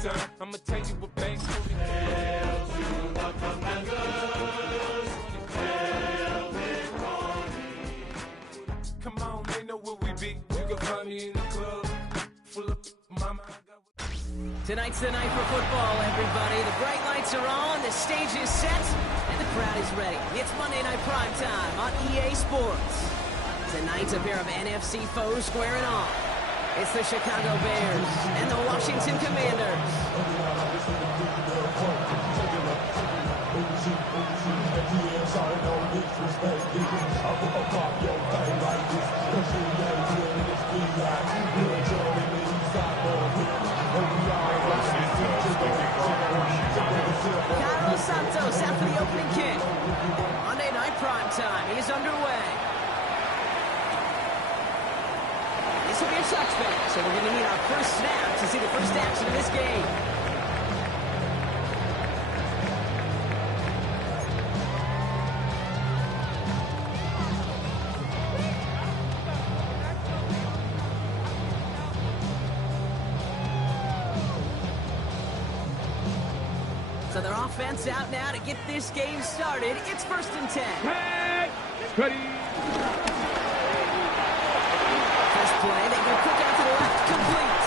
son. I'ma tell you what banks do. Hail to the Commanders. Hail victory. Come on, they know where we be. You can find me in the club. Full of mama. Tonight's the night for football, everybody. The bright lights are on, the stage is set, and the crowd is ready. It's Monday Night Primetime on EA Sports. Tonight's a pair of NFC foes squaring off. It's the Chicago Bears and the Washington Commanders. Carlos Santos out for the opening kick. Monday Night Primetime is underway. This will be a touchback, so we're going to need our first snap to see the first action of this game. So their offense out now to get this game started. It's 1st and 10. Ready. First play, they go quick out to the left, complete.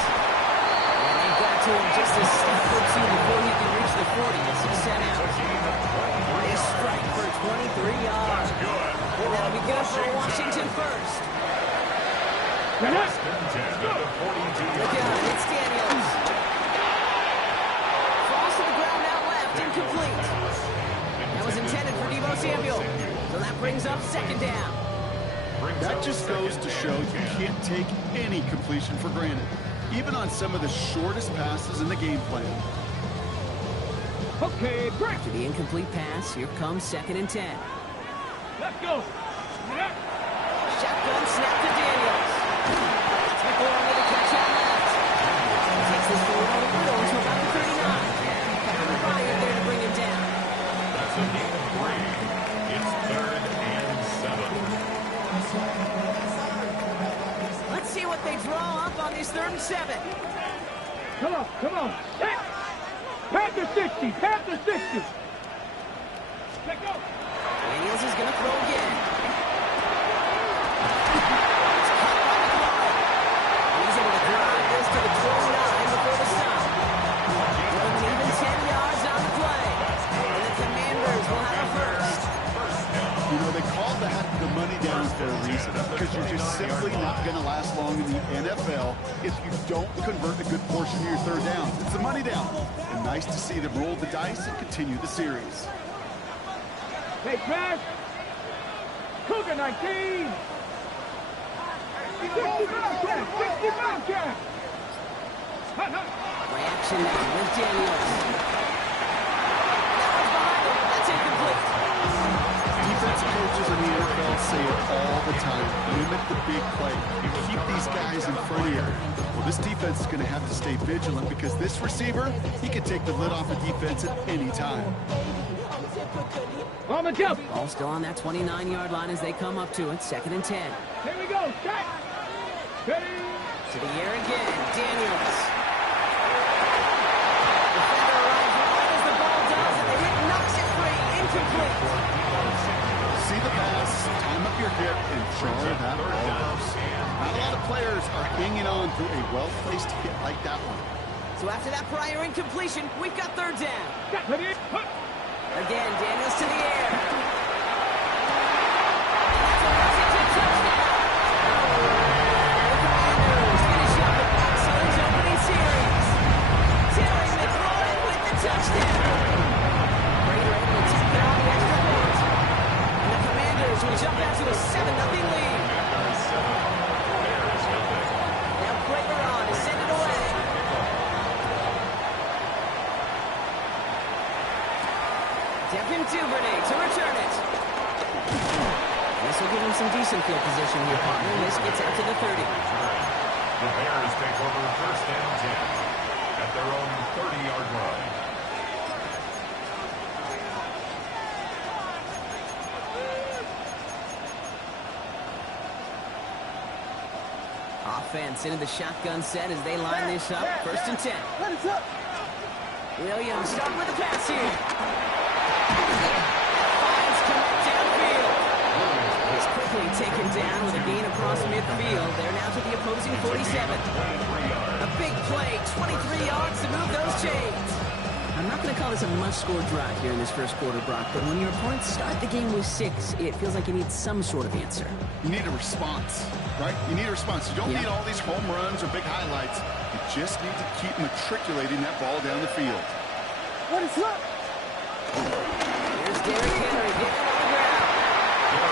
And they got to him just a step or two before he could reach the 40 as he set out. They strike for 23 yards. And that'll be good for Washington first. Look out, it's Daniels. Falls to the ground out left, incomplete. That was intended for Deebo Samuel. So that brings up 2nd down. That just goes to show you can't take any completion for granted, even on some of the shortest passes in the game plan. Okay, break. To the incomplete pass, here comes 2nd and 10. Let's go. Shotgun snap to Daniels. McLaurin with a catch out left. Takes this forward on the middle to about the 39. Power Bryant there to bring him down. That's a deep 3. It's 3rd and 7. Let's see what they draw up on this 3rd and 7. Come on. Hit. Panther 60. Panther 60. Let go. Daniels is going to throw again. He's able to drive this to the 29 before the stop. With an even 10 yards on the play. And the Commanders will have a first. You know, they call that the money down for a reason, because you're just simply not going to last long in the NFL if you don't convert a good portion of your 3rd down. It's the money down. And nice to see them roll the dice and continue the series. Hey, Crash. Cougar 19. 60 Bobcat. Reaction now with Daniels. That's incomplete. Defensive coaches in the NFL say it all the time. Limit the big play. You keep these guys in front of you. Well, this defense is going to have to stay vigilant because this receiver, he can take the lid off a defense at any time. On the jump. Ball still on that 29-yard line as they come up to it. 2nd and 10. Here we go. Check. Ready. To the air again. Daniels. Defender arrives right as the ball does, and the hit knocks it free. Incomplete. See the pass, time up your hip, and jar that ball goes. Not a lot of players are hanging on to a well-placed hit like that one. So after that prior incompletion, we've got 3rd down. Ready. Again, Daniels to the air. And that's a Washington touchdown. The Commanders finish up the Bucks' opening series. Terry McLaurin with the touchdown. Raider able to take down the extra point. And the Commanders will jump out to a 7-0 lead. Now Prater on to send it away. Devin Duvernay to return it. This will give him some decent field position here, partner. This gets out to the 30. The Bears take over 1st and 10 at their own 30-yard line. Offense into the shotgun set as they line this up. 1st and 10. Let us up. Williams starting with the pass here. Finds Connect downfield. He's quickly taken down with a gain across midfield. They're now to the opposing 47. A big play, 23 yards to move those chains. I'm not going to call this a must-score drive here in this first quarter, Brock, but when your opponents start the game with 6, it feels like you need some sort of answer. You need a response, right? You need a response. You don't need all these home runs or big highlights. You just need to keep matriculating that ball down the field. What is up? Here's Derrick Henry getting on the ground.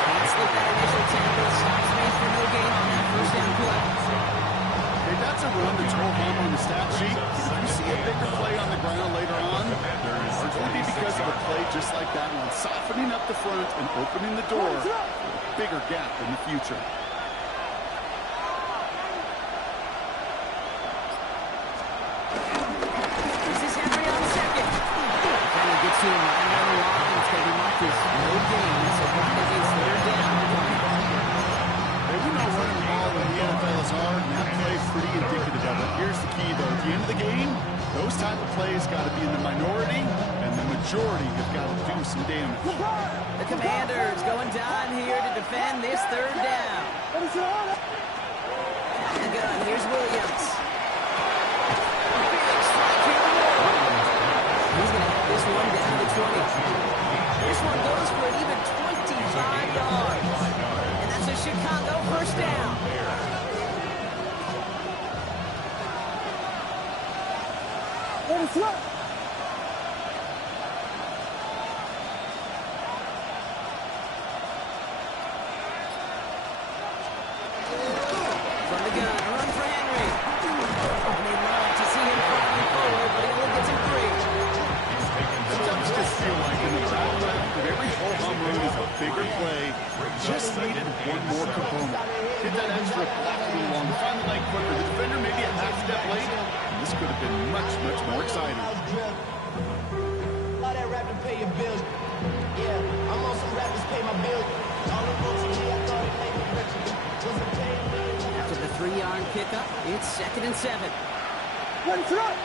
Can't slip that initial tackle. Stops made for no gain on that first down play. Hey, that's a run that's rolled home on the stat sheet. If you see a bigger play on the ground later on, it's going to be because of a play just like that one, softening up the front and opening the door for a bigger gap in the future. This is Henry on second. Finally gets to him right on the line. It's going to be marked as no gain, so Brock is third down. Hey, we know running the ball in the NFL is hard, and that play is pretty indicative of it. Here's the key, though. At the end of the game, those type of plays got to be in the minority, and the majority have got to do some damage. The Commanders going down here to defend this third down. And gun, here's Williams. Big strike here. He's going to have this one down to 20. This one goes for an even 25 yards. And that's a Chicago first down. What is up? From the gun, a run for Henry. And they'd love to see him falling forward, but he only gets him 3. Sometimes I just feel like in the battle lap that every whole home run is a bigger play. Just needed one more component. Get that extra block a little longer. Find the leg quicker. The defender maybe a half step late. And this could have been much, much more exciting. All that rapping pay your bills. Yeah, I'm on some rappers pay my bills. All the books in here, I thought it made me richer. Wasn't paying me. After the 3-yard pickup, it's 2nd and 7. What is up?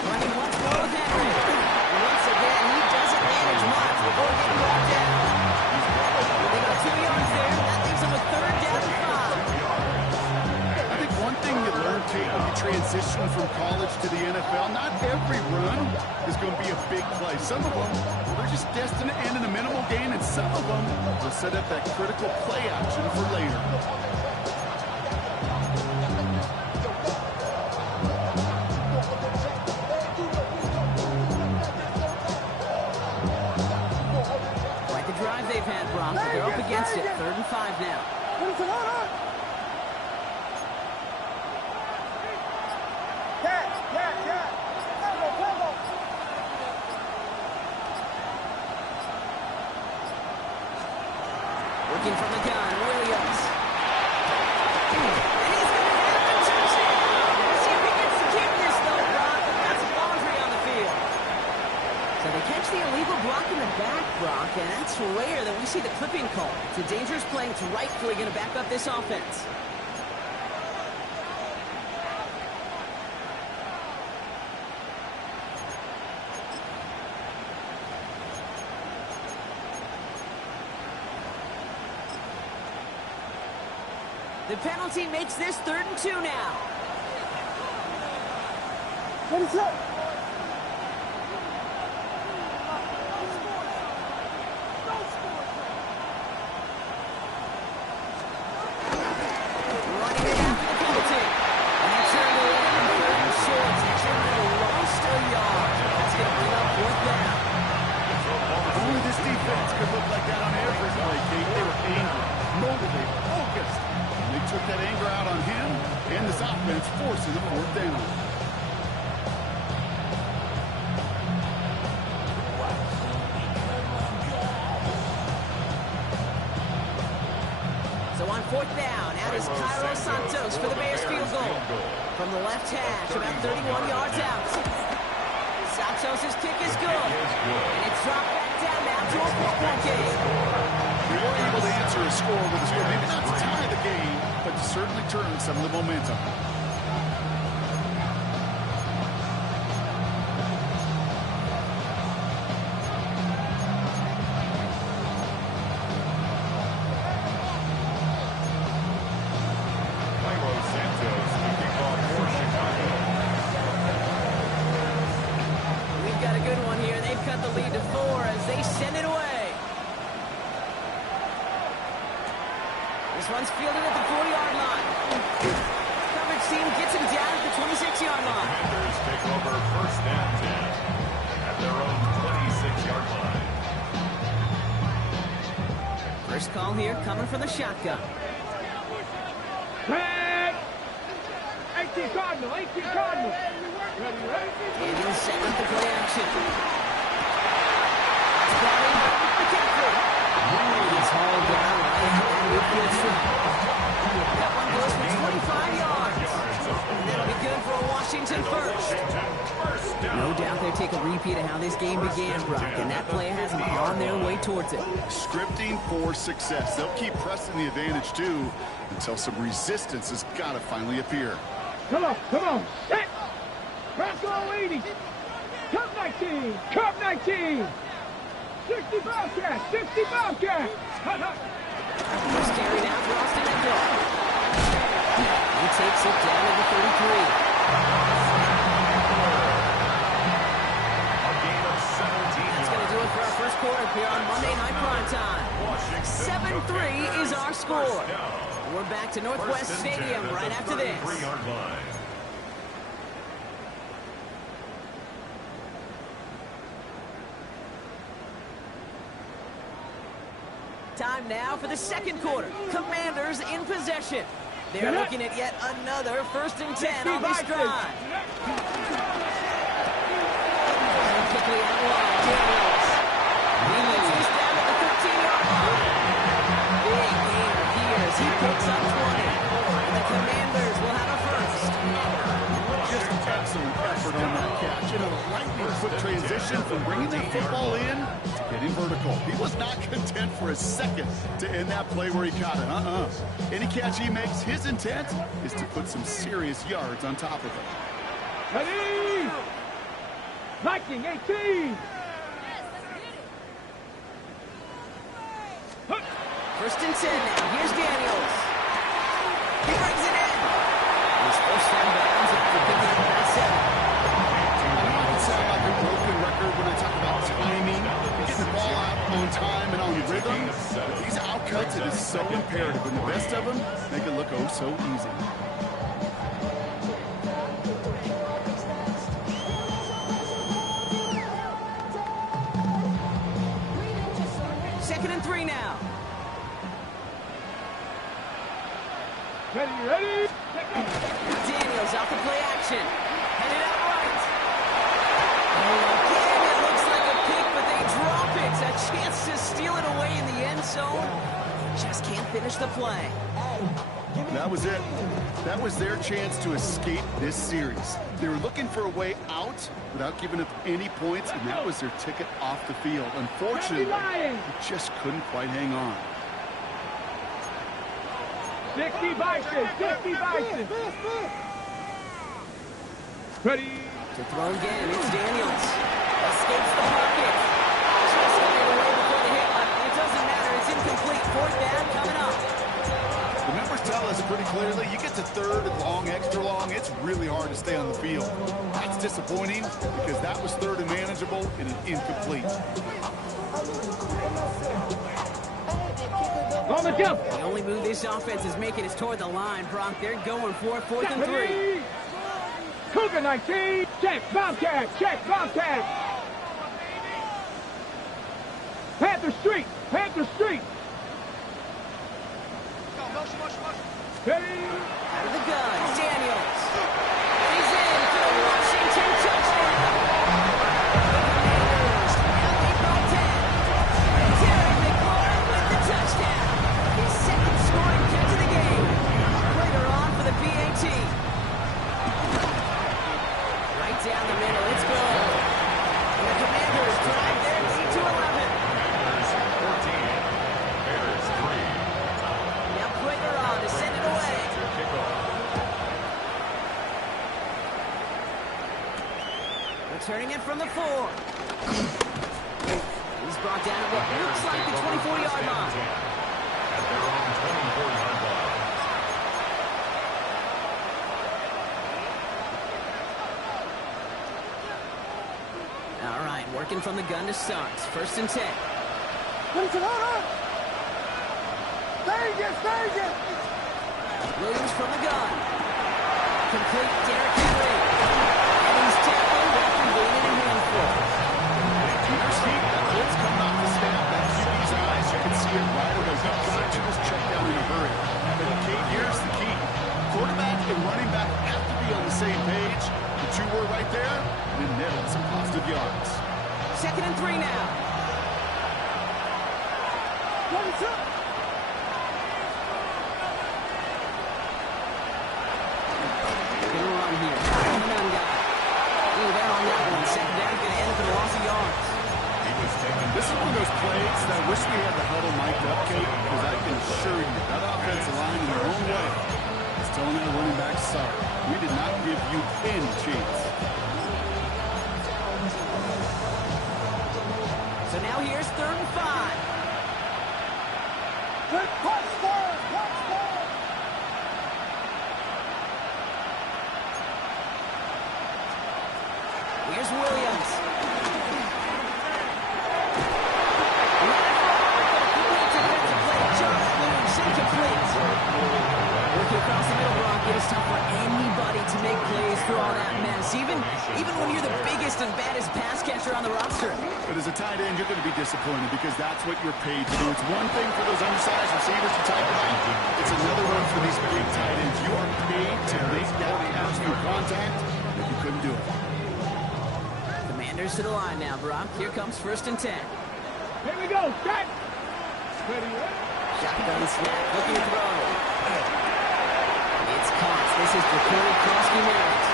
Running once more with Henry. And once again, he doesn't manage much before getting brought down. They got 2 yards there. That leaves them with 3rd down and 5. I think one thing you learn, Kate, when you transition from college to the NFL, not every run is going to be a big play. Some of them, they're just destined to end in a minimal gain, and some of them will set up that critical play action for later. Quite the drive they've had, Brock, but they're up against it. 3rd and 5 now. What is up? Working from the gun, Williams. And he's going to have a touchdown. See if he gets to keep this, though, Brock. That's a boundary on the field. So they catch the illegal block in the back, Brock, and that's rare that we see the clipping call. It's a dangerous play. It's rightfully going to back up this offense. The penalty makes this 3rd and 2 now. What is up? Running it after the penalty. And that's turned around. 3rd and short. Germany lost a yard. That's going to bring up 4th down. Only this defense could look like that on every play, Kate. They were angry, motivated, focused. And they took that anger out on him and this offense, forcing the 4th down. So on 4th down, out is Cairo Santos for the Bears field goal. From the left hash, about 31 yards out. Santos' kick is good. And it's dropped back down now to a 4-point game. We weren't able to answer a score with a score. Maybe not to tie the game, but to certainly some of the momentum. We've got a good one here. They've cut the lead to 4 as they send it away. This one's fielded at the 40-yard line. Coverage team gets him down at the 26-yard line. Commanders take over first and 10 at their own 26-yard line. First call here coming from the shotgun. Hey! 18 Cardinal, 18 Cardinal. Daniels setting up the play action. Spotting McCaffrey. He's hauled down right at the midfield strip. That one goes for 25 yards. And that'll be good for a Washington first. No doubt they'll take a repeat of how this game began, Brock, and that play has them on their way towards it. Scripting for success. They'll keep pressing the advantage, too, until some resistance has got to finally appear. Come on, come on. Set. Press go 80. Cup 19. Cup 19. 60 Bobcats. 60 Bobcats. First carry now for Austin Eckler. He takes it down to the 33. A gain of 17 That's going to do it for our first quarter here on Monday Night Primetime. 7-3 is our score. We're back to Northwest Stadium right after this. 33-yard line. Time now for the second quarter. Commanders in possession. They're looking at yet another 1st and 10 on this drive. And quickly out wide, Daniels. He leads this down at the 13-yard line. Big gainer here as he picks up 20. And the Commanders will have a first. Just excellent effort on that catch. In a lightning quick transition from bringing that football in to getting vertical. He was not content for a second to end that play where he caught it. Any catch he makes, his intent is to put some serious yards on top of it. Ready. Viking 18. First and 10 now. Here's Daniels. He brings it in. His first down bounds after picking up that 7. It sounds like a broken record when I talk about timing, getting the ball out on time and on rhythm. But these outcuts, it is so imperative, and the best of them make it look oh so easy. Second and 3 now. Ready. Daniels off the play action. Headed out right. Oh, again, it looks like a pick, but they drop it. A chance to steal it away in the end zone. Just can't finish the play. That was it. That was their chance to escape this series. They were looking for a way out without giving up any points, and that was their ticket off the field. Unfortunately, they just couldn't quite hang on. 60 Bison. 60 Bison. Ready. To throw again, it's Daniels. Escapes the pocket. Just got it away before the hit line. It doesn't matter. It's incomplete. 4th down coming up. The numbers tell us pretty clearly, you get to 3rd and long, extra long, it's really hard to stay on the field. That's disappointing because that was 3rd and manageable and an incomplete. On the jump. The only move this offense is making is toward the line, Brock. They're going for it, 4th and 3. Cougar 19. Check Bobcat. Check Bobcat. Panther Street. Panther Street. Ready. Out of the gun, Daniels. He's in for the Washington touchdown. The Commanders now lead by 10. Terry McLaurin with the touchdown. His 2nd scoring catch of the game. Later on for the PAT. Right down the middle, it's good. And the Commanders drive their lead to 11. Commanders 14, Bears 3. Now Prater on to send it away. Kickoff. Returning it from the 4. He's brought down at what looks like the 24-yard line. At their own 24-yard line. All right, working from the gun to start. 1st and 10. Williams from the gun. Complete Derrick Henry. And he's tackled after gaining a handful. You're seeing that blitz coming off the snap. That QB's eyes, you can see it right away. He's got to just check down in a hurry. But Kate, here's the key. Quarterback and running back have to be on the same page. The two were right there, and then netted some positive yards. 2nd and 3 now. Gonna run here. None guy. Ooh, they're on that one. 2nd down, gonna end up in a loss of yards. He was taken. This is one of those plays that I wish we had the huddle mic'd up, Kate, because I can assure you that offensive line in their own way is telling that running back, sorry, we did not give you any chance. So now here's 3rd and 5. Here's Williams. Working across the middle, Brock, it is tough for anybody to make plays through all that mess, even when you're the biggest and baddest pass catcher on the roster. But as a tight end, you're going to be disappointed because that's what you're paid to do. It's one thing for those undersized receivers to type about. It's another one for these big tight ends. You are paid to make that pass through contact, but you couldn't do it. Commanders to the line now, Brock. Here comes 1st and 10. Here we go. Set. Ready, Shotgun snap, looking to throw. It's caught. This is Jacoby Kroski-Merritt.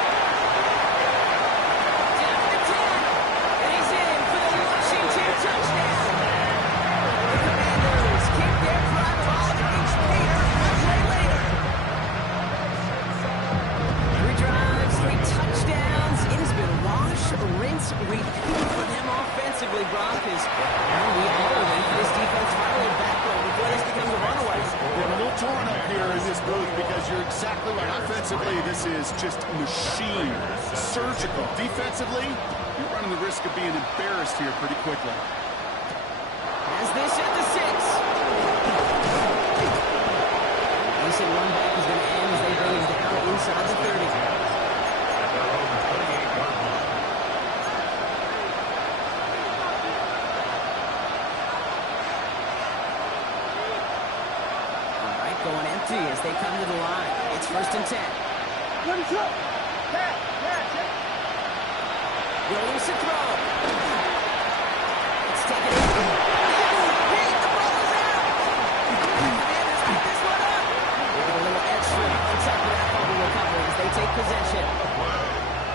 Down to the 10. And he's in for the Washington touchdown. The Commanders keep their drive alive each later, halfway later. 3 drives, 3 touchdowns. It has been wash, rinse, repeat for them offensively, Brock. We all wait for this defense to follow backward before this becomes a runaway. We're a little torn up here in this booth because you're exactly right. Offensively, this is just machine, surgical. Defensively, you're running the risk of being embarrassed here pretty quickly. As this at the 6. They said one back is going to end as they bring him down inside the 30. At their own 28-yard line. Going empty as they come to the line. It's 1st and 10. Williams Williams to throw. It's taken in. The ball is out. Commanders pick this one up. They get a little extra on top of that fumble recovery as they take possession.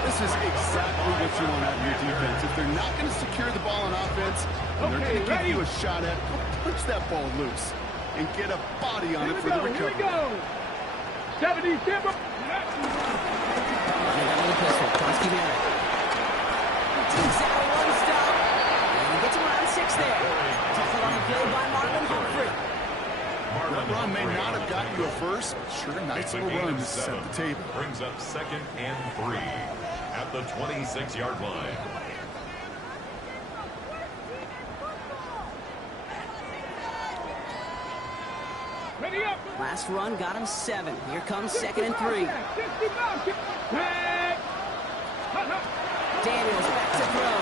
This is exactly what you want out of your defense. If they're not going to secure the ball on offense, and they're going to give you a shot at it, go punch that ball loose and get a body on it for the recovery. Here we go. 70 Timber. Kroski-Merritt. Takes out a 1-stop. And he gets around 6 there. Tackled on the play by Marlon Humphrey. That run may not have gotten you a first, but sure, nice little run to set the table. Brings up 2nd and 3 at the 26-yard line. Ready up. Last run got him 7. Here comes 2nd and 3. Daniels back to throw.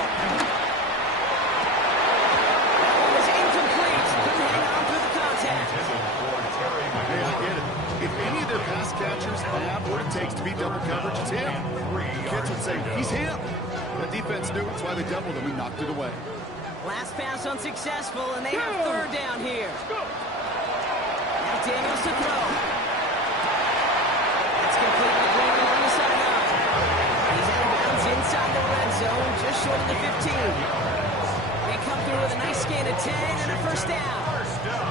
That was incomplete. Couldn't hang on through the contact. Hey, I get it. If any of their pass catchers have what it takes to beat double coverage, it's him. The kids would say, he's him. The defense knew it. That's why they doubled him and knocked it away. Last pass unsuccessful, and they have 3rd down here. Now Daniels to throw. It's complete with Raymond on the sideline. He's out of bounds inside the red zone, just short of the 15. They come through with a nice gain of 10 and a 1st down.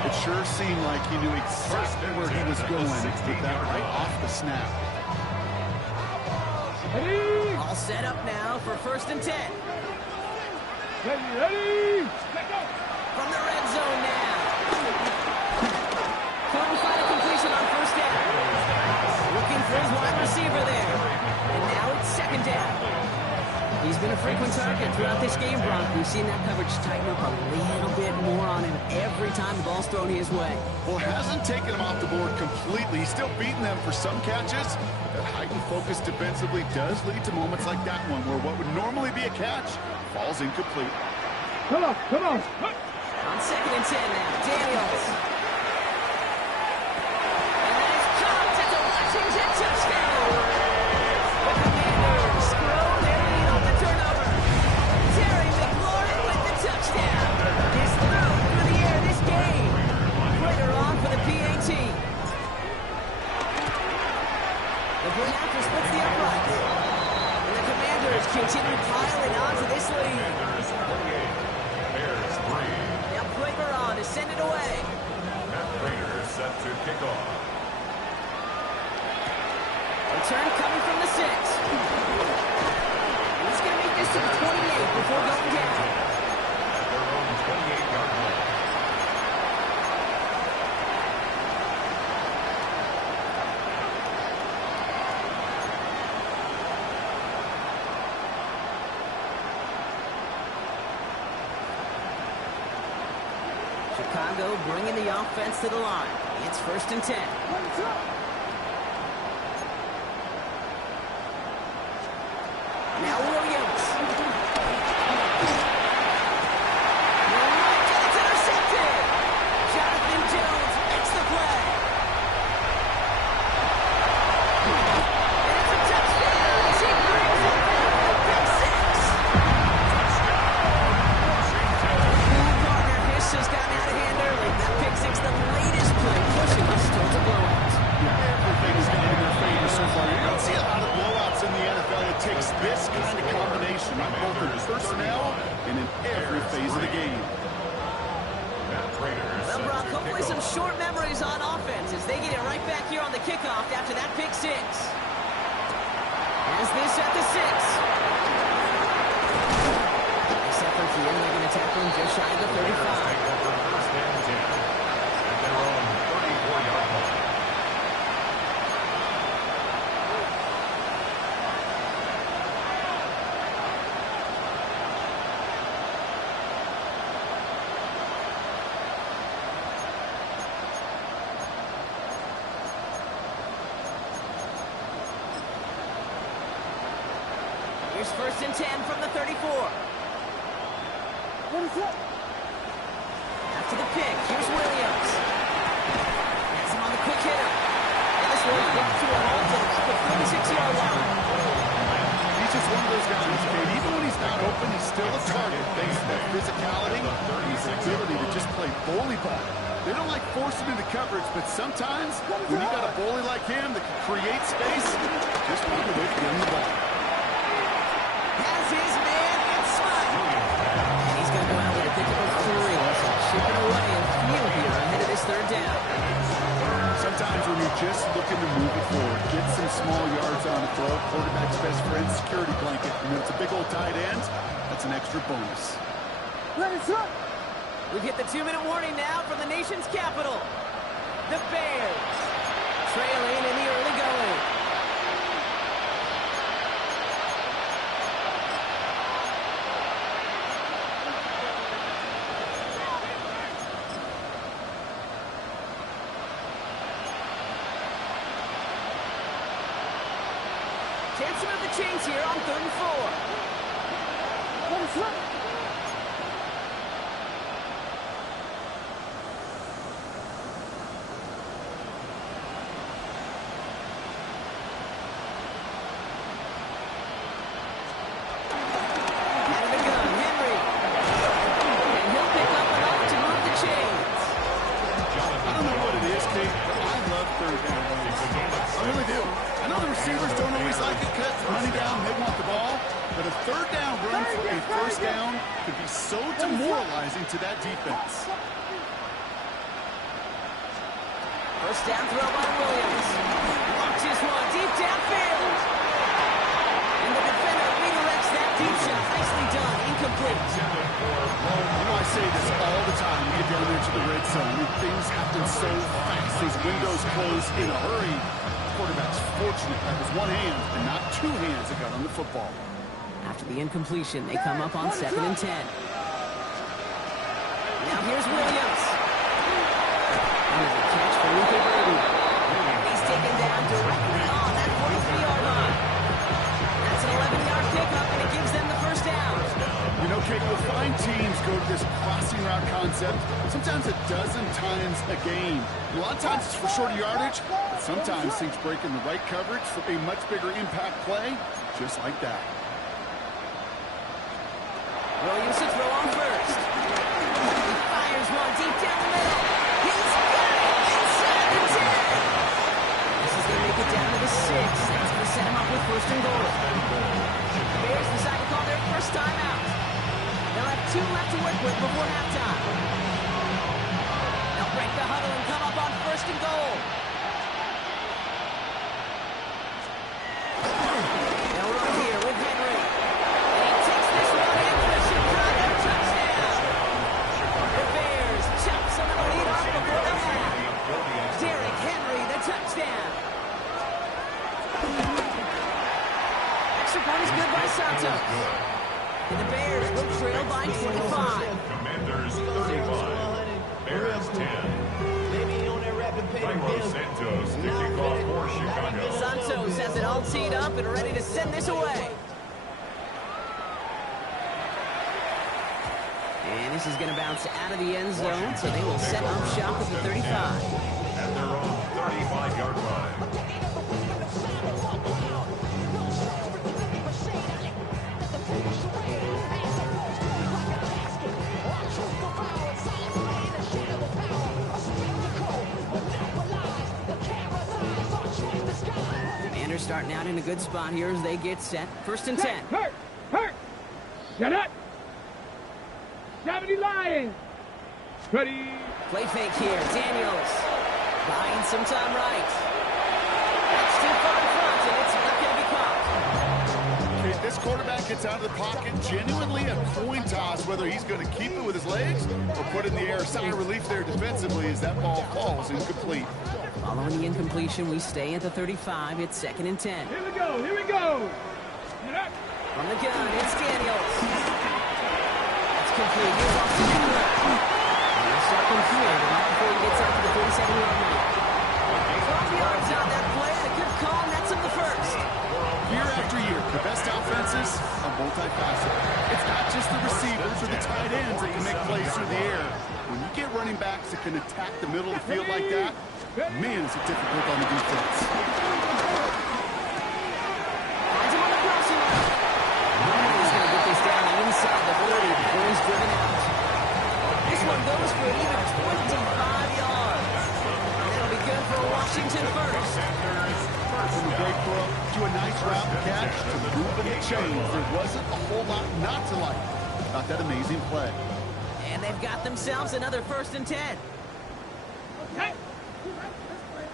It sure seemed like he knew exactly where he was going with that right off the snap. All set up now for 1st and 10. Ready, From the red zone now. Couldn't find a completion on 1st down. Looking for his wide receiver there. And now it's 2nd down. He's been a frequent target throughout this game, Brock. We've seen that coverage tighten up a little bit more on him every time the ball's thrown his way. Well, hasn't taken him off the board completely. He's still beating them for some catches. That heightened focus defensively does lead to moments like that one, where what would normally be a catch falls incomplete. Come on. On 2nd and 10 now, Daniels. And that is caught at the Washington touchdown. The Commanders grow their lead on the turnover. Terry McLaurin with the touchdown. Is thrown through the air this game. Later on for the PAT. The Bernactor splits the uprights. And the Commanders continue piling onto this lead. Bears 3. Now Quaver on to send it away. Matt Prater set to kick off. Return coming from the 6. He's going to make this to the 28 before going down. At their own 28-yard line. Chicago bringing the offense to the line. It's 1st and 10. Now Williams. And it's intercepted. Jonathan Jones makes the play. And it's a touchdown as he brings it back for pick 6. Partner Hiss has gotten out of hand early. That pick 6, the latest play, pushing us towards a blowout. Everything's gone in their favor so far. You don't see a lot of blowouts in the NFL. It takes this kind of combination, both in personnel and in every phase of the game. Matt Prater Well, set Brock, to hopefully kick some off. short memories on offense as they get it right back here on the kickoff after that pick 6. As this at the 6. Nice effort here. They're going to tackle him just shy of the 35. Take over 1st and 10. At their own 34-yard line. Here's 1st and 10 from the 34. After the pick, here's Williams. Has him on the quick hitter. And this one's brought to a halt at about the 36-yard line. He's just one of those guys, Kate. Even when he's not open, he's still a target thanks to that physicality and his ability to just play bully ball. They don't like forcing into coverage, but sometimes when you got a bully like him that can create space, just find a way to get him the ball. Has his man and Smite. And he's going to go out with a pick of 3. So chipping away a few here ahead of this 3rd down. Sometimes when you're just looking to move it forward, get some small yards on the throw, quarterback's best friend, security blanket, and if it's a big old tight end, that's an extra bonus. We've hit the 2-minute warning now from the nation's capital. The Bears trailing in the early going. Chance to move the chains here on 3rd and 4. Out of the gun, Henry. And he'll pick up enough to move the chains. I don't know what it is, Kate, but I love 3rd down runs. I really do. I know the receivers don't always like it because money down, they want the ball, but a 3rd down run for a 1st down could be so demoralizing to that defense. 1st down throw by Williams. Launches one deep downfield. And the defender this in a hurry. The quarterback's fortunate that was one hand and not two hands that got on the football. After the incompletion, they come up on 2nd and 10. Now here's Williams. And there's a catch for Luka Brady. He's taken down directly on that 43-yard line. That's an 11-yard pickup, and it gives them the first down. You know, Kate, you'll find teams go to this crossing route concept sometimes a dozen times a game. A lot of times it's for shorter yardage, but sometimes things break in the right coverage for a much bigger impact play, just like that. Williams to throw on first. He fires one deep down the middle. He's got it inside the 10. This is going to make it down to the 6. That's going to set him up with 1st and goal. The Bears decide to call their first timeout. They'll have 2 left to work with before halftime. They'll break the huddle and come up on 1st and goal. They'll run here with Henry. And he takes this one in for a Chicago touchdown. The Bears chop some of the lead off before the half. Derrick Henry, the touchdown. Extra point is good by Santos. And the Bears will trail by 25. Commanders 35. Bears 10. Carlos Santos kicking off for Chicago. Santos has it all teed up and ready to send this away. And this is going to bounce out of the end zone, so they will set up shop at the 35. At their own 35-yard line. Commanders starting out in a good spot here as they get set. 1st and 10. Hurt! Shut up! 70 Lions! Ready! Play fake here. Daniels buying some time right. That's too far in front, and it's not going to be caught. Okay, this quarterback gets out of the pocket, genuinely a coin toss whether he's going to keep it with his legs or put it in the air. Sigh of relief there defensively as that ball falls incomplete. Following the incompletion, we stay at the 35. It's 2nd and 10. Here we go! Here we go! Get up! From the gun, it's Daniels. It's complete. He's off to Henry. He'll start from here, but not before he gets out to the 47-yard line. 12 yards on that play, and a good call, and that's him the first. Year after year, the best offenses are multifaceted. It's not just the receivers or the tight ends that can make plays through the air. When you get running backs that can attack the middle of the field like that, man, is it difficult on the defense. Finds him on the crossing line. He's going to get this down inside the 30 before he's driven out. This one goes for an even 25 yards. And that'll be good for a Washington first. From the break throw to a nice route catch to moving the chains. There wasn't a whole lot not to like about that amazing play. And they've got themselves another 1st and 10. Hey!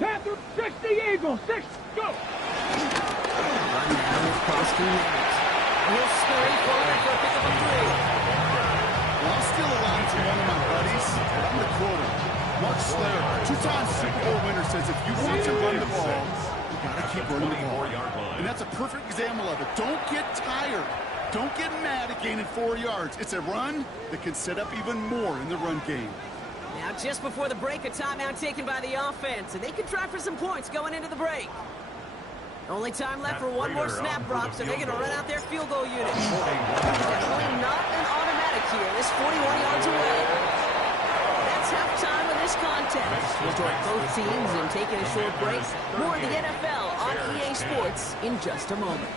Panther 60 Eagles! 6, go! Run down with Prosky Merritt. He'll scurry forward for a pick up of 3. Well, I'll steal a line from one of my buddies. I'm the quoter. Mark Slayer, 2-time Super Bowl winner, says if you want to run the ball, you got to keep running the ball. And that's a perfect example of it. Don't get tired. Don't get mad at gaining 4 yards. It's a run that can set up even more in the run game. Now, just before the break, a timeout taken by the offense, and they can try for some points going into the break. Only time left for one more snap drop, so they're going to run out their field goal unit. Definitely not an automatic here. This 41 yards away. That's halftime of this contest. We'll join both teams in taking a short break. More of the NFL on EA Sports in just a moment.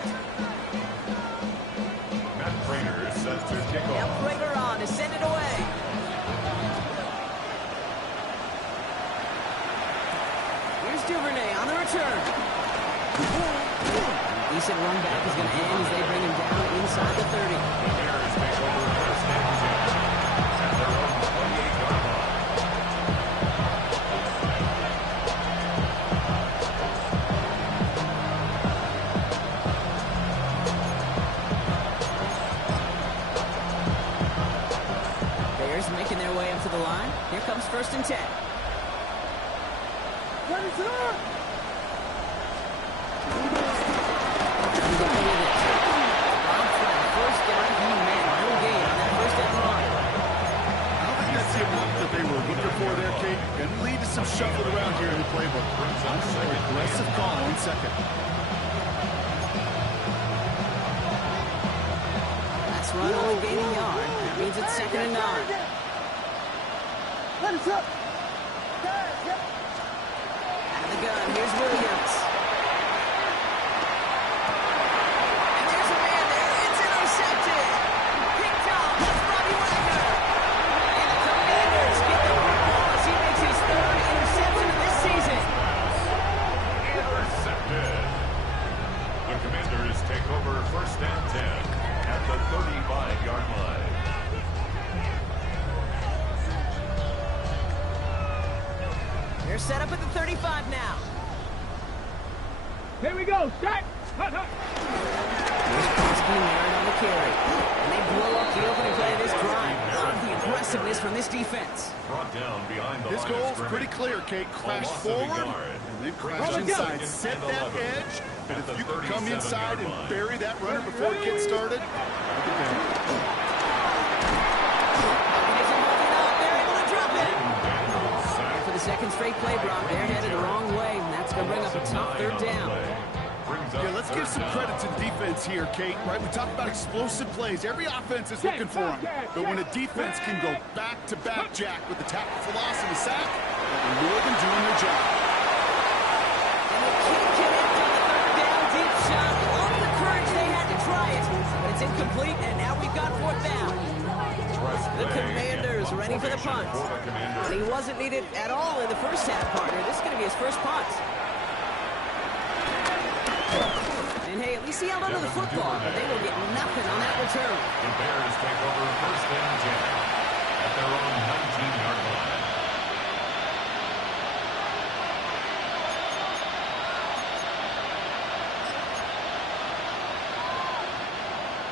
Matt Prater is set to kick Now off. Prater on to send it away. Here's Duvernay on the return. Decent run back is going to end as they bring him down inside the 30. Bears take over 1st and 10 at their own 28-yard line. Bears making their way up to the line. Here comes 1st and 10. First down, he made no gain on that first down run. I don't think that's the amount that they were looking for there, Kate. Going to lead to some shuffling around here in the playbook. Aggressive call on second. That's run only gain a yard. That means it's 2nd and 9. Out of the gun, here's Williams. And there's a man there. It's intercepted. Picked off. That's Bobby Wagner. And the Commanders get the football as he makes his 3rd interception of this season. Intercepted. The Commanders take over 1st and 10 at the 35-yard line. They're set up at the 35 now. Here we go. Set. Hut, hut. There's Crosby married on the carry. And they blow up the opening play of this drive. Love the aggressiveness from this defense. Brought down behind the This line of goal's scrimmage. pretty clear, Kate. Crash forward, and then crash inside. Set that edge, and if you can come inside and bury that runner before it gets started, For the 2nd straight play, Brock, they're headed the wrong way, and that's going to bring up a tough 3rd down. yeah, let's give some credit to the defense here, Kate. Right, we talk about explosive plays. Every offense is looking for them. But when a defense can go back-to-back, Jack, with the tackle for loss and a sack, they're more than doing their job. And they can't connect on the 3rd down deep shot. All the courage they had to try it, but it's incomplete, and now we've got 4th down. The Commanders ready for the punt. And he wasn't needed at all in the first half, partner. This is going to be his first punt. And hey, at least he held onto the football, but they will get nothing on that return. The Bears take over 1st and 10 at their own 19-yard line.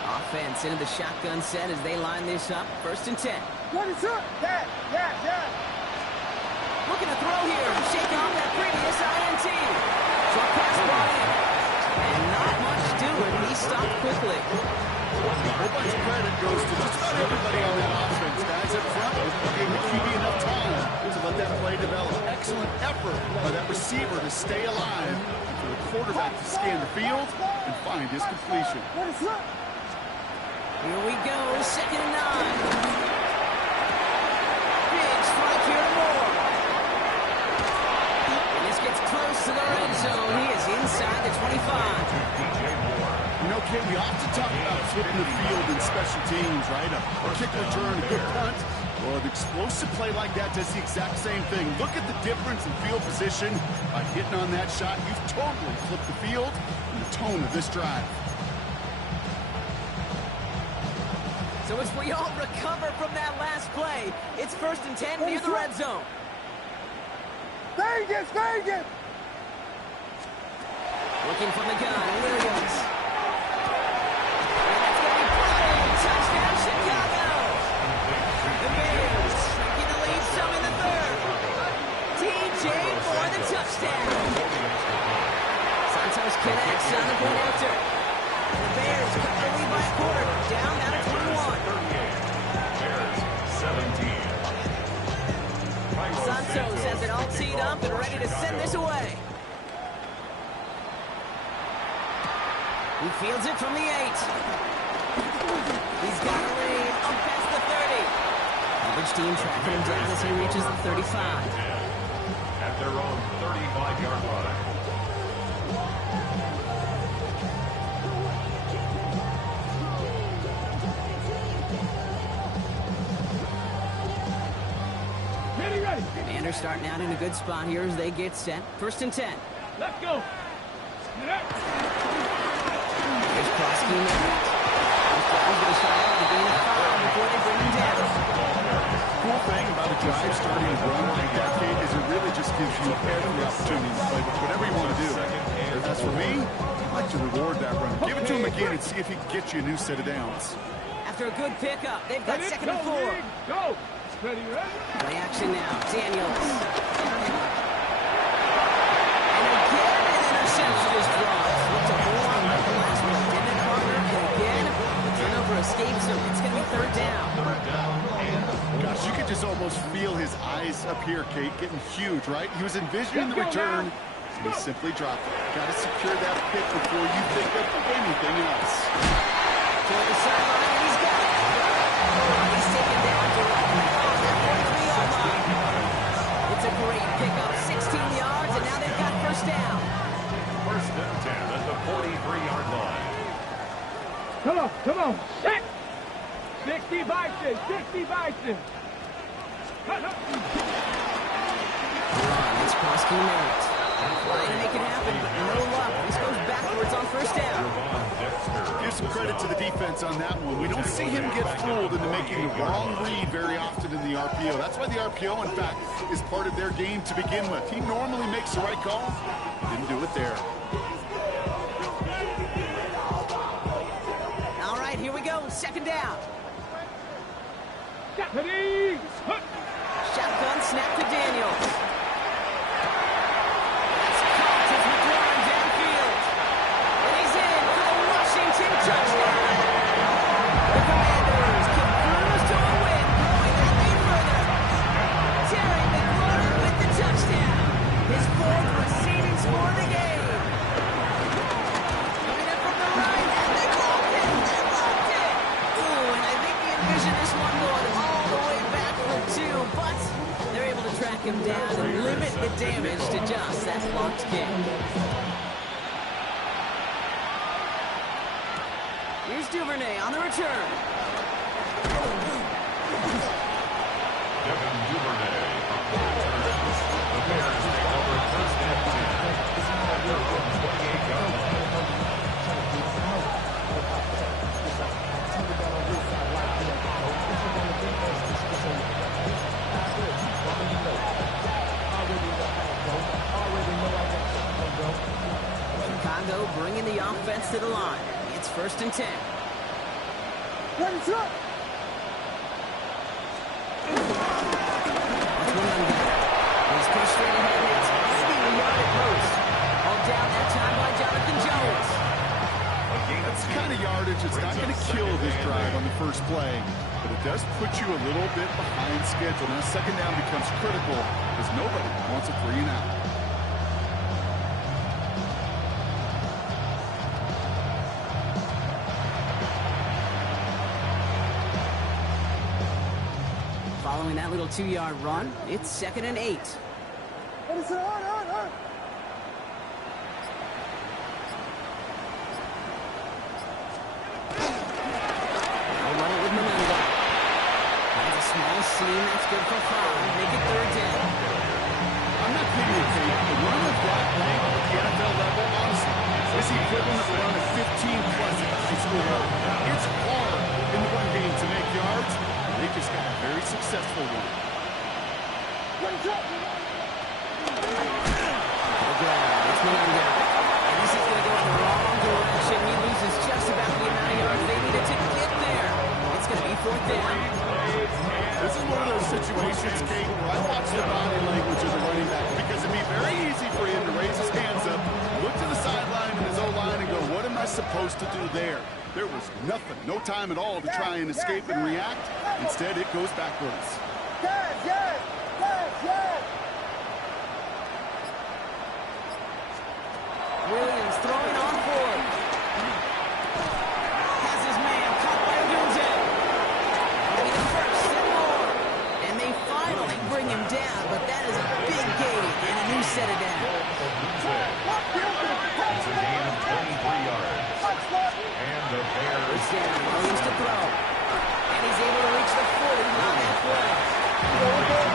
Offense into the shotgun set as they line this up. 1st and 10. Looking to throw here. Shake off that previous INT. Short pass brought in. And not much doing. He stopped quickly. A whole bunch of credit goes to just about everybody on that offense. Guys up front gave the QB enough time to let that play develop. Excellent effort by that receiver to stay alive and for the quarterback to scan the field and find his completion. Here we go. 2nd and 9. Big strike here to Moore. And this gets close to the red zone. He is inside the 25. You know, Kate, we often talk about flipping the field in special teams, right? A kick return, a good punt. Well, an explosive play like that does the exact same thing. Look at the difference in field position. By hitting on that shot, you've totally flipped the field and the tone of this drive. So as we all recover from that last play, it's 1st and 10 near the red zone. Vegas! Looking from the gun, Williams. And that's going to be brought in. Touchdown, Chicago! The Bears taking the lead some in the 3rd. TJ for the touchdown. Santos connects on the point after. And the Bears cut the lead by a quarter. Down to 21. Bears 17. Santos has it all teed up and ready to send this away. He fields it from the 8. He's got a lead up past the 30. Average team tracking him down as he reaches the 35. At their own 35-yard line. Commanders starting out in a good spot here as they get set. 1st and 10. Let's go. Here's Crosby next. Those guys get a shot out to gain a 5 before they bring him down. Cool thing about a drive starting to run like that, Kate, is it really just gives you every opportunity to play with whatever you want to do. As for me, I'd like to reward that run. Give it to him again and see if he can get you a new set of downs. After a good pickup, they've got 2nd and 4. Go! Ready, ready? Play action now. Daniels. here, Kate, getting huge, right? He was envisioning the return, and he simply dropped it. Got to secure that pick before you think of anything else. Toward the sideline, and he's got it. He's taken down directly across that 43-yard line. It's a great pickup, 16 yards, and now they've got first down. First and 10 at the 43-yard line. Come on, set! 60 Bison, 60 Bison! It's costing minutes. Trying to make it happen, but no luck. This goes backwards on first down. Give some credit to the defense on that one. We don't see him get fooled into making the wrong read very often in the RPO. That's why the RPO, in fact, is part of their game to begin with. He normally makes the right call. Didn't do it there. All right, here we go. Second down. Shotgun snap to Daniels. That's caught as McLaurin downfield. And he's in for the Washington touchdown. The Commanders can cruise to a win, growing that lead further. Terry McLaurin with the touchdown. His fourth receiving score of the game. Coming up from the right, and they blocked it. They blocked it. Ooh, and I think they envision this one going all the way back for two, but they're able to track him down and limit the damage to just that blocked kick. Here's Duvernay on the return. Devin Duvernay on the return. The Bears take over first and 10 at their own 28-yard line. Chicago bringing the offense to the line. It's first and 10. He's pushed straight ahead, and it's maybe a yard at most. All down that time by Jonathan Jones. That's the kind of yardage that's not going to kill this drive on the first play, but it does put you a little bit behind schedule. Now, second down becomes critical because nobody wants a 3 and out. Following that little 2-yard run, it's second and 8. Seam, that's good for 5. Make it third down. I'm not kidding you, Kate. The run of that play at the NFL level, honestly, is the equivalent of a run of 15-plus at the high school level. It's hard in the run game to make yards, and they just got a very successful one. It's Menendez. And this is going to go in the wrong direction. He loses just about the amount of yards they needed to get there. It's going to be fourth down. This is one of those situations, Kate, where I watch the body language of the running back because it'd be very easy for him to raise his hands up, look to the sideline and his O-line and go, what am I supposed to do there? There was nothing, no time at all to try and escape and react. Instead, it goes backwards. Williams throwing on fourth. Has his man caught by Odunze. That'll be the first and more. And they finally bring him down, but that is a big gain and a new set of downs. It's a gain of 23 yards. And the Bears First down, Williams to throw. And he's able to reach the 40 on that play.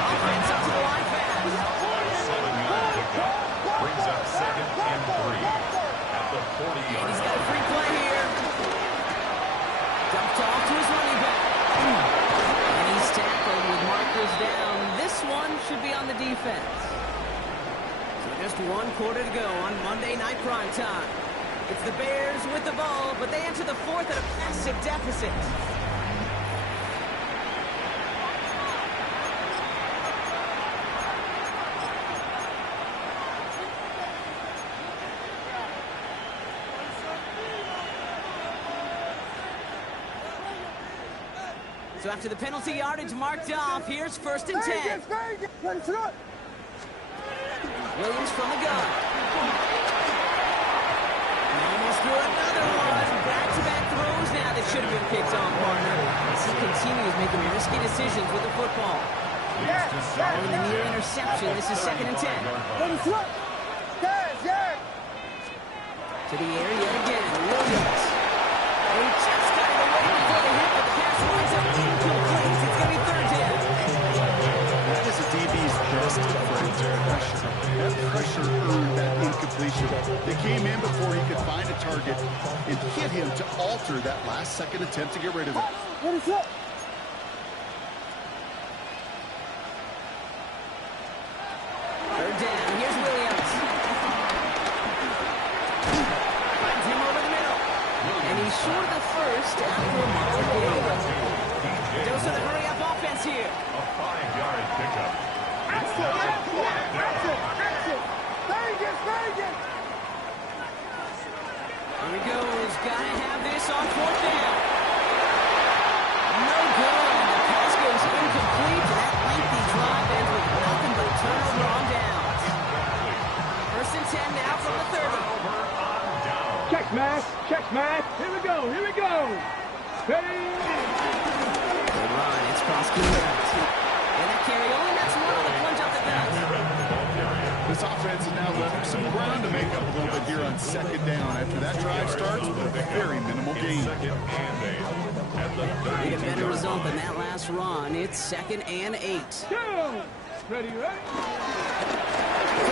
Offense up to the line fast. 7-yard pickup. Brings up second and 3 at the 40-yard And he's got a line. free play here. Dumped off to his running back. And he's tackled with markers down. This one should be on the defense. So just 1 quarter to go on Monday Night Prime Time. It's the Bears with the ball, but they enter the fourth at a massive deficit. So after the penalty yardage marked off, here's 1st and 10. Williams from the gun. And almost threw another one. Back-to-back throws now that should have been picked on, partner. As he continues making risky decisions with the football. Following the near interception, this is 2nd and 10. To the air yet again, Williams. He just got it away before the hit, but the pass winds up incomplete. It's going to be 3rd down. That is a DB's best friend, pressure. That pressure earned that incompletion. They came in before he could find a target and hit him to alter that last-second attempt to get rid of it. Third down, here's Williams. Finds him over the middle. And he's short of the first after a model gain. Goes to the hurry-up offense here. A 5-yard pickup. Here he goes. Gotta have this on 4th down. No good. The pass goes incomplete. That lengthy drive ends with nothing but a turnover on downs. 1st and 10 now from the 30. Check, Matt. Check, Matt. Here we go. Here we go. Ready? Good run. It's Krosky left. And that carry only nets one on the plunge up the gut. This offense has now left some ground to make up a little bit here on 2nd down. After that drive starts with a very minimal gain. Need a better result than that last run. It's 2nd and 8. Go. Ready, ready?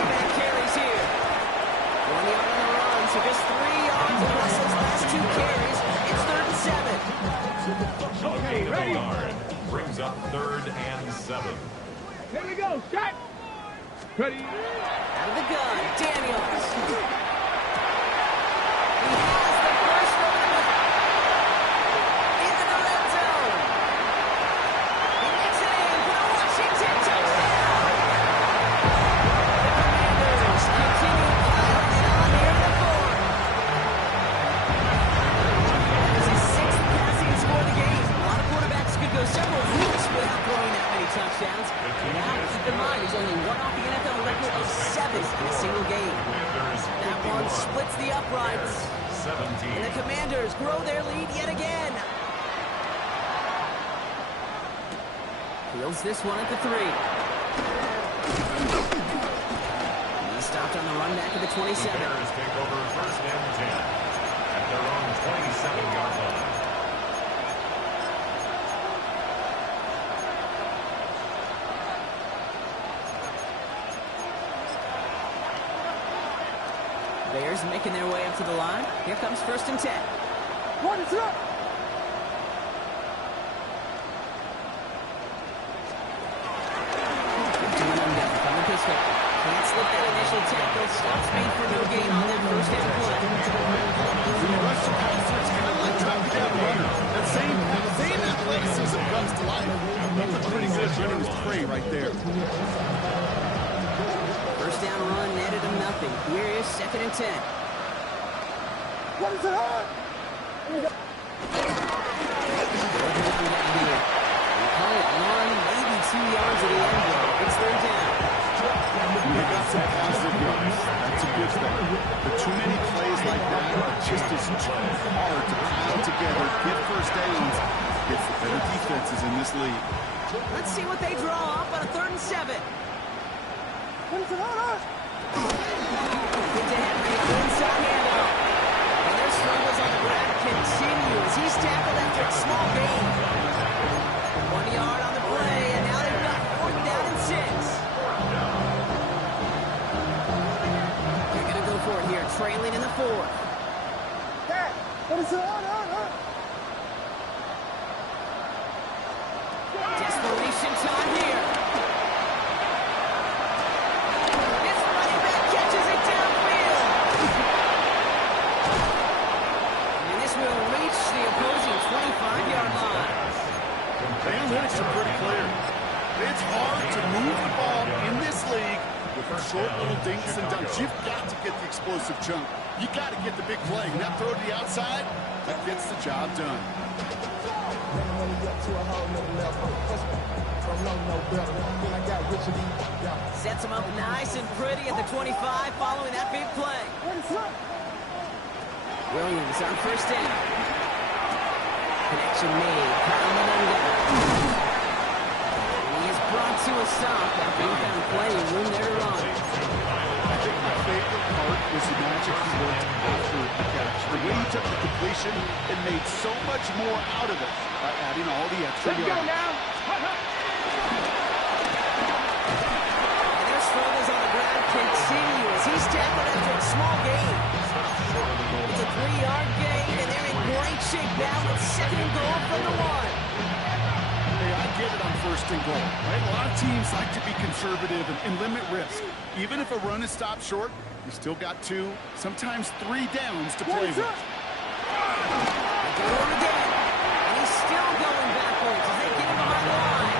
Back carries here. 1 yard on the run, so just 3 yards of Russell's last 2 carries. It's 3rd and 7. Okay, ready? Brings up 3rd and 7. Here we go. Shot. Ready? Out of the gun, Daniels. He has the first one into the red zone. He makes it in for the Washington touchdown. The Commanders continue piling it on here in the 4th. This is 6th passing score of the game. A lot of quarterbacks could go several weeks without throwing that many touchdowns. Now, keep in mind, he's only one off the NFL record of 7 in a single game. That one splits the uprights. And the Commanders grow their lead yet again. Fields this one at the 3. And he stopped on the run back at the 27. Bears take over 1st and 10 at their own 27-yard line. Bears making their way up to the line. Here comes 1st and 10. What is up? From the pistol. Can't slip that initial tackle. Stop speed for no gain on that 1st down play. When you rush the passer, it's kind of like dropping down a runner. That same athleticism comes to life. That's a pretty good running play right there. 1st down run netted him nothing. Here is 2nd and 10. What is it on? Call it 1, maybe 2 yards at the end zone. It's 3rd down. They got some positive yards. That's a good thing. But too many plays like that are just as hard to pile together, get 1st downs against the better defenses in this league. Let's see what they draw up on a 3rd and 7. What is it on? Get to Henry, inside handoff. And their struggles on the ground continue as he's tackled after a small gain. 1 yard on the play, and now they've got 4th down and 6. They're going to go for it here, trailing in the 4th. What is it on? Desperation time here. This running back catches it downfield. And this will reach the opposing 25-yard line. The analytics are pretty clear. It's hard to move the ball in this league with short little dinks and dunks. You've got to get the explosive chunk. You got to get the big play. And that throw to the outside, that gets the job done. Bring the money up to a whole nother level. Don't know no better. Feel I got richer than you. Sets him up nice and pretty at the 25 following that big play. Williams on first down. Connection made. Kyle Menendez. And he is brought to a stop after he found plenty of room there to run. I think my favorite part was the magic he worked after the catch. The way he took the completion and made so much more out of it by adding all the extra Let's go yards. now. And their struggles on the ground continue as he's tackled after a small gain. It's a 3-yard gain, and they're in great shape now with second and goal from the 1. Hey, I get it on first and goal, right? A lot of teams like to be conservative and limit risk. Even if a run is stopped short, you still got 2, sometimes 3 downs to play with. They go on again, and he's still going backwards as they get him behind the line.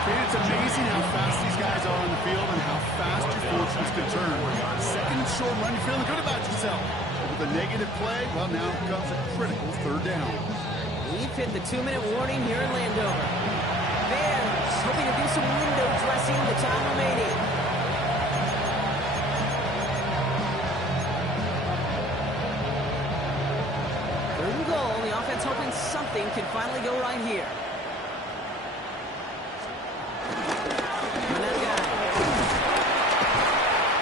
Okay, it's amazing how fast these guys are on the field and how fast your fortunes can turn. Second and short run, you're feeling good about yourself. But with a negative play, well, now comes a critical third down. We've hit the 2-minute warning here in Landover. Bears hoping to do some window dressing in the time remaining. Third and goal. The offense hoping something can finally go right here. And that guy.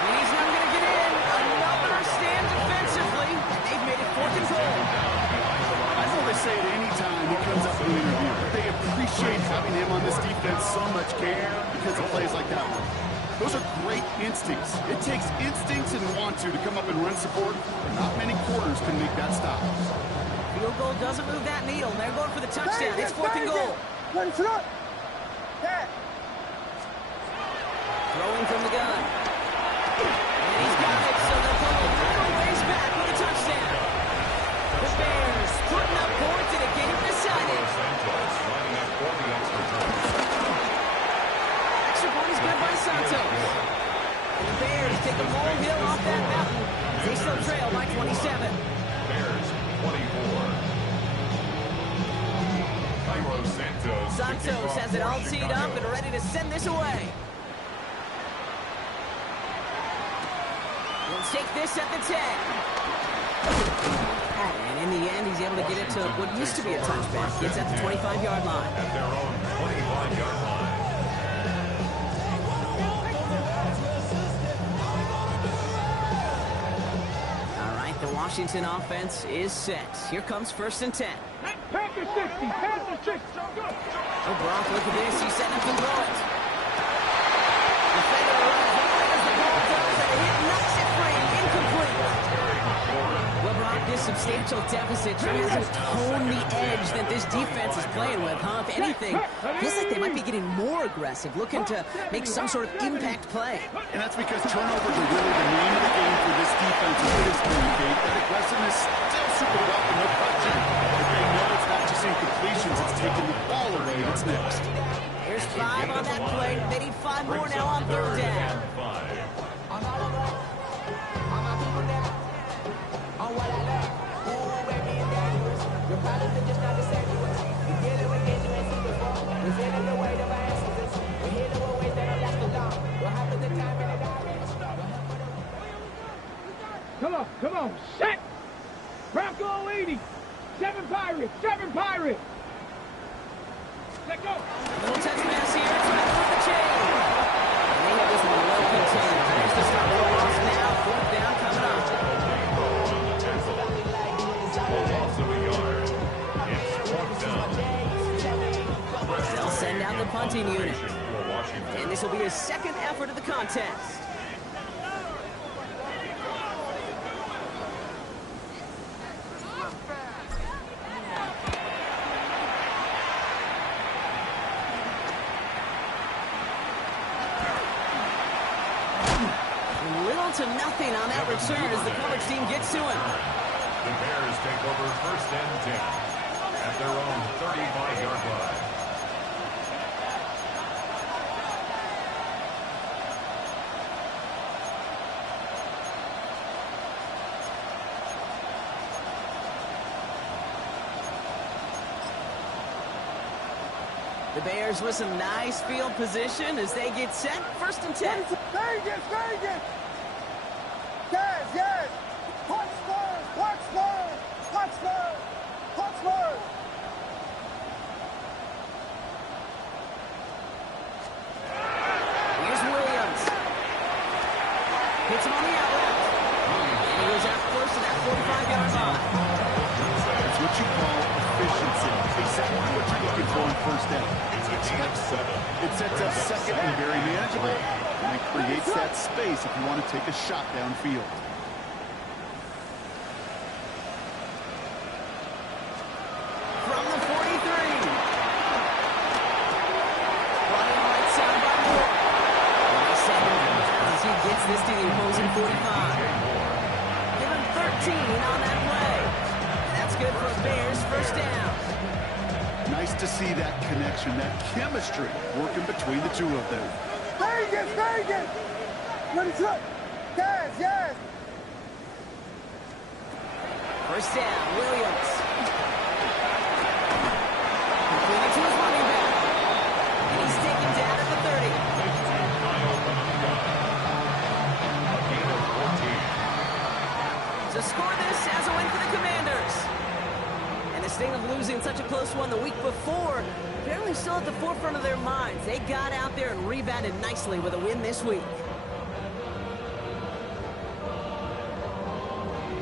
He's not going to get in. Another stand defensively. And they've made it 4th and goal. I know they say it any time he comes up to the interview, but they appreciate having him on this defense so much care because of plays like that one. Those are great instincts. It takes instincts and want to come up and run support, but not many quarters can make that stop. Field goal doesn't move that needle. They're going for the touchdown. It's 4th and goal. Throwing from the gun. And he's got it, so they'll come a little ways back with a touchdown. The Bears putting up points in a game decided. Extra point is good by Santos. And the Bears take a molehill off that mountain. They still trail by 27. Bears 24. Cairo Santos has it all teed up and ready to send this away. We'll take this at the 10. And in the end, he's able to get it to what used to be a touchback. Gets at the 25-yard line. At their own 25-yard line. All right, the Washington offense is set. Here comes 1st and 10. Panther 60, Panther 60. Go. Oh, Brock, look at this. He's setting up to throw it. Defender runs wide as the ball does, and a hit knocks it free. Incomplete. Well, Brock, this substantial deficit sure hasn't honed the edge that this defense is playing with, huh? If anything, feels like they might be getting more aggressive, looking to make some sort of impact play. And that's because turnovers are really the name of the game for this defense at this point, Kate. That aggressiveness still super welcome, no question. But they know it's not just incompletions, it's taking the ball away that's next. There's 5 on that play. They need 5 more now on 3rd down. Come on, set! Bronco 80, 7 Pirates, 7 Pirates! Let go! Little touch pass here, trying to move the chain. And they have this one well contained. There's the stop for a loss now. 4th down coming up. They'll send out the punting unit. And this will be his 2nd effort of the contest. Little to nothing on that return as the coverage team gets to him. The Bears take over 1st and 10 at their own 35-yard line. The Bears with some nice field position as they get set. 1st and 10. Vegas, Vegas! Yes, yes! Watch first! Watch first! Watch first! Watch first! Here's Williams. Hits him on the outlet. And he goes out close to that 45-yard line. It's what you call efficiency. Exactly what you're looking for on 1st down. It sets up 2nd and very manageable. And it creates that space if you want to take a shot downfield. From the 43. Running right side by Moore. And they send him as he gets this to the opposing 45. Give him 13 on that play. And that's good for Bears. 1st down. Nice to see that connection, that chemistry working between the two of them. Vegas, Vegas! Ready, shot! Yes, yes! 1st down, Williams. Completed to his running back. And he's taken down at the 30. To score this as a win for the Commanders. And the sting of losing such a close one the week before, apparently still at the forefront of their minds. They got out there and rebounded nicely with a win this week.